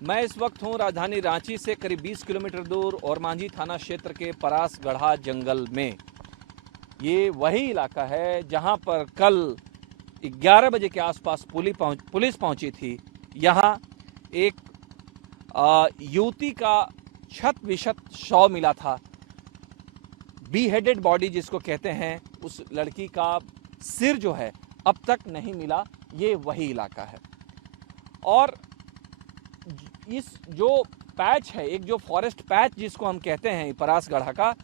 मैं इस वक्त हूँ राजधानी रांची से करीब 20 किलोमीटर दूर ओरमांझी थाना क्षेत्र के परासगढ़ा जंगल में। ये वही इलाका है जहाँ पर कल 11 बजे के आसपास पुलिस पहुंची थी। यहाँ एक युवती का छत विक्षत शव मिला था। बीहेडेड बॉडी जिसको कहते हैं, उस लड़की का सिर जो है अब तक नहीं मिला। ये वही इलाका है। और इस जो पैच है, एक जो फॉरेस्ट पैच जिसको हम कहते हैं परासगढ़ा का,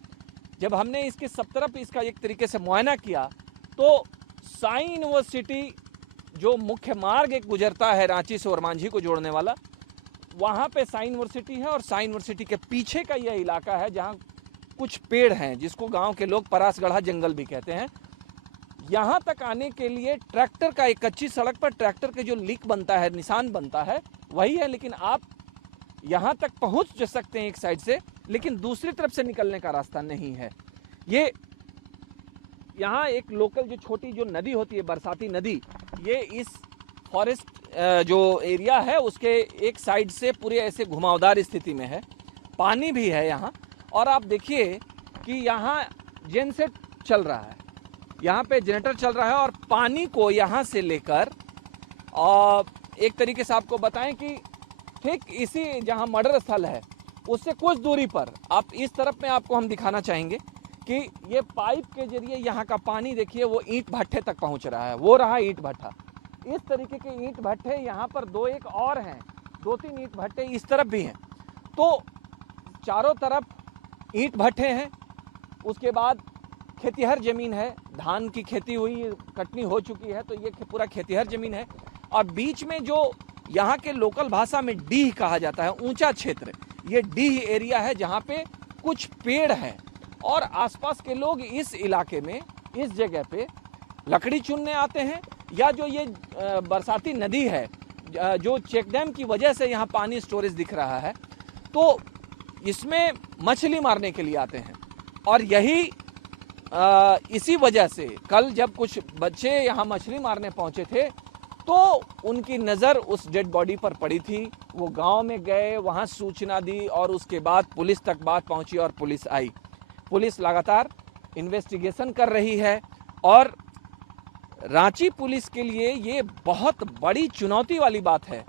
जब हमने इसके सब तरफ इसका एक तरीके से मुआयना किया तो साई यूनिवर्सिटी जो मुख्य मार्ग एक गुजरता है रांची से ओरमांझी को जोड़ने वाला, वहाँ पे साई यूनिवर्सिटी है और साई यूनिवर्सिटी के पीछे का यह इलाका है जहाँ कुछ पेड़ हैं जिसको गांव के लोग परासगढ़ा जंगल भी कहते हैं। यहाँ तक आने के लिए ट्रैक्टर का, एक कच्ची सड़क पर ट्रैक्टर के जो लिक बनता है, निशान बनता है, वही है। लेकिन आप यहाँ तक पहुँच सकते हैं एक साइड से, लेकिन दूसरी तरफ से निकलने का रास्ता नहीं है। ये यहाँ एक लोकल जो छोटी जो नदी होती है, बरसाती नदी, ये इस फॉरेस्ट जो एरिया है उसके एक साइड से पूरे ऐसे घुमावदार स्थिति में है। पानी भी है यहाँ। और आप देखिए कि यहाँ जेनसेट चल रहा है, यहाँ पे जनरेटर चल रहा है और पानी को यहाँ से लेकर एक तरीके से आपको बताएं कि ठीक इसी जहाँ मर्डर स्थल है उससे कुछ दूरी पर, आप इस तरफ में आपको हम दिखाना चाहेंगे कि ये पाइप के जरिए यहाँ का पानी देखिए वो ईंट भट्ठे तक पहुँच रहा है। वो रहा ईंट भट्ठा। इस तरीके के ईंट भट्ठे यहाँ पर दो एक और हैं, 2-3 ईंट भट्ठे इस तरफ भी हैं। तो चारों तरफ ईंट भट्ठे हैं। उसके बाद खेतिहर ज़मीन है, धान की खेती हुई, कटनी हो चुकी है, तो ये पूरा खेतिहर ज़मीन है। और बीच में जो यहाँ के लोकल भाषा में डीह कहा जाता है, ऊंचा क्षेत्र, ये डीह एरिया है जहाँ पे कुछ पेड़ हैं। और आसपास के लोग इस इलाके में, इस जगह पे लकड़ी चुनने आते हैं, या जो ये बरसाती नदी है, जो चेक डैम की वजह से यहाँ पानी स्टोरेज दिख रहा है, तो इसमें मछली मारने के लिए आते हैं। और यही इसी वजह से कल जब कुछ बच्चे यहाँ मछली मारने पहुँचे थे तो उनकी नज़र उस डेड बॉडी पर पड़ी थी। वो गांव में गए, वहाँ सूचना दी और उसके बाद पुलिस तक बात पहुँची और पुलिस आई। पुलिस लगातार इन्वेस्टिगेशन कर रही है। और रांची पुलिस के लिए ये बहुत बड़ी चुनौती वाली बात है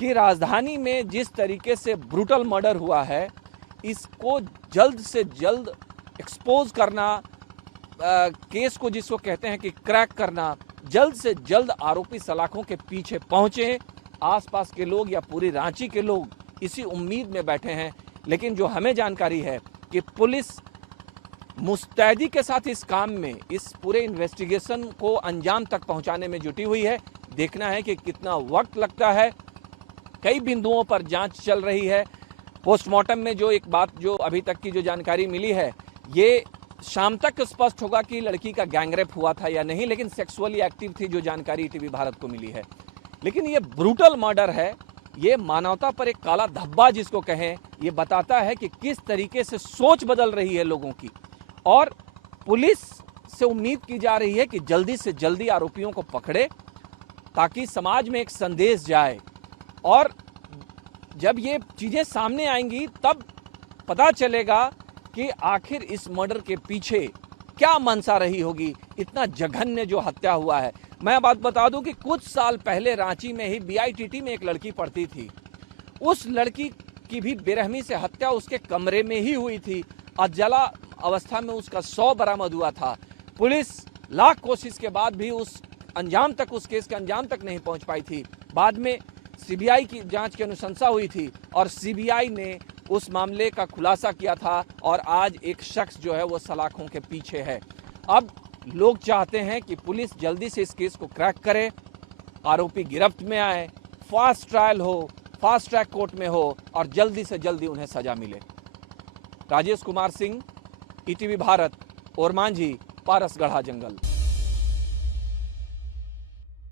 कि राजधानी में जिस तरीके से ब्रूटल मर्डर हुआ है, इसको जल्द से जल्द एक्सपोज करना, केस को जिसको कहते हैं कि क्रैक करना, जल्द से जल्द आरोपी सलाखों के पीछे पहुंचे। आसपास के लोग या पूरी रांची के लोग इसी उम्मीद में बैठे हैं। लेकिन जो हमें जानकारी है कि पुलिस मुस्तैदी के साथ इस काम में, इस पूरे इन्वेस्टिगेशन को अंजाम तक पहुंचाने में जुटी हुई है। देखना है कि कितना वक्त लगता है। कई बिंदुओं पर जांच चल रही है। पोस्टमार्टम में जो एक बात जो अभी तक की जो जानकारी मिली है, ये शाम तक स्पष्ट होगा कि लड़की का गैंगरेप हुआ था या नहीं, लेकिन सेक्सुअली एक्टिव थी, जो जानकारी टीवी भारत को मिली है। लेकिन ये ब्रूटल मर्डर है, ये मानवता पर एक काला धब्बा जिसको कहें, ये बताता है कि किस तरीके से सोच बदल रही है लोगों की। और पुलिस से उम्मीद की जा रही है कि जल्दी से जल्दी आरोपियों को पकड़े ताकि समाज में एक संदेश जाए। और जब ये चीज़ें सामने आएंगी तब पता चलेगा कि आखिर इस मर्डर के पीछे क्या मंशा रही होगी, इतना जघन्य जो हत्या हुआ है। मैं बात बता दूं कि कुछ साल पहले रांची में ही BITT में एक लड़की पढ़ती थी। उस लड़की की भी बेरहमी से हत्या उसके कमरे में ही हुई थी और जला अवस्था में उसका शव बरामद हुआ था। पुलिस लाख कोशिश के बाद भी उस केस के अंजाम तक नहीं पहुंच पाई थी। बाद में CBI की जांच की अनुशंसा हुई थी और CBI ने उस मामले का खुलासा किया था और आज एक शख्स जो है वो सलाखों के पीछे है। अब लोग चाहते हैं कि पुलिस जल्दी से इस केस को क्रैक करे, आरोपी गिरफ्त में आए, फास्ट ट्रायल हो, फास्ट ट्रैक कोर्ट में हो और जल्दी से जल्दी उन्हें सजा मिले। राजेश कुमार सिंह, ETV भारत, ओरमांझी, पारसगढ़ा जंगल।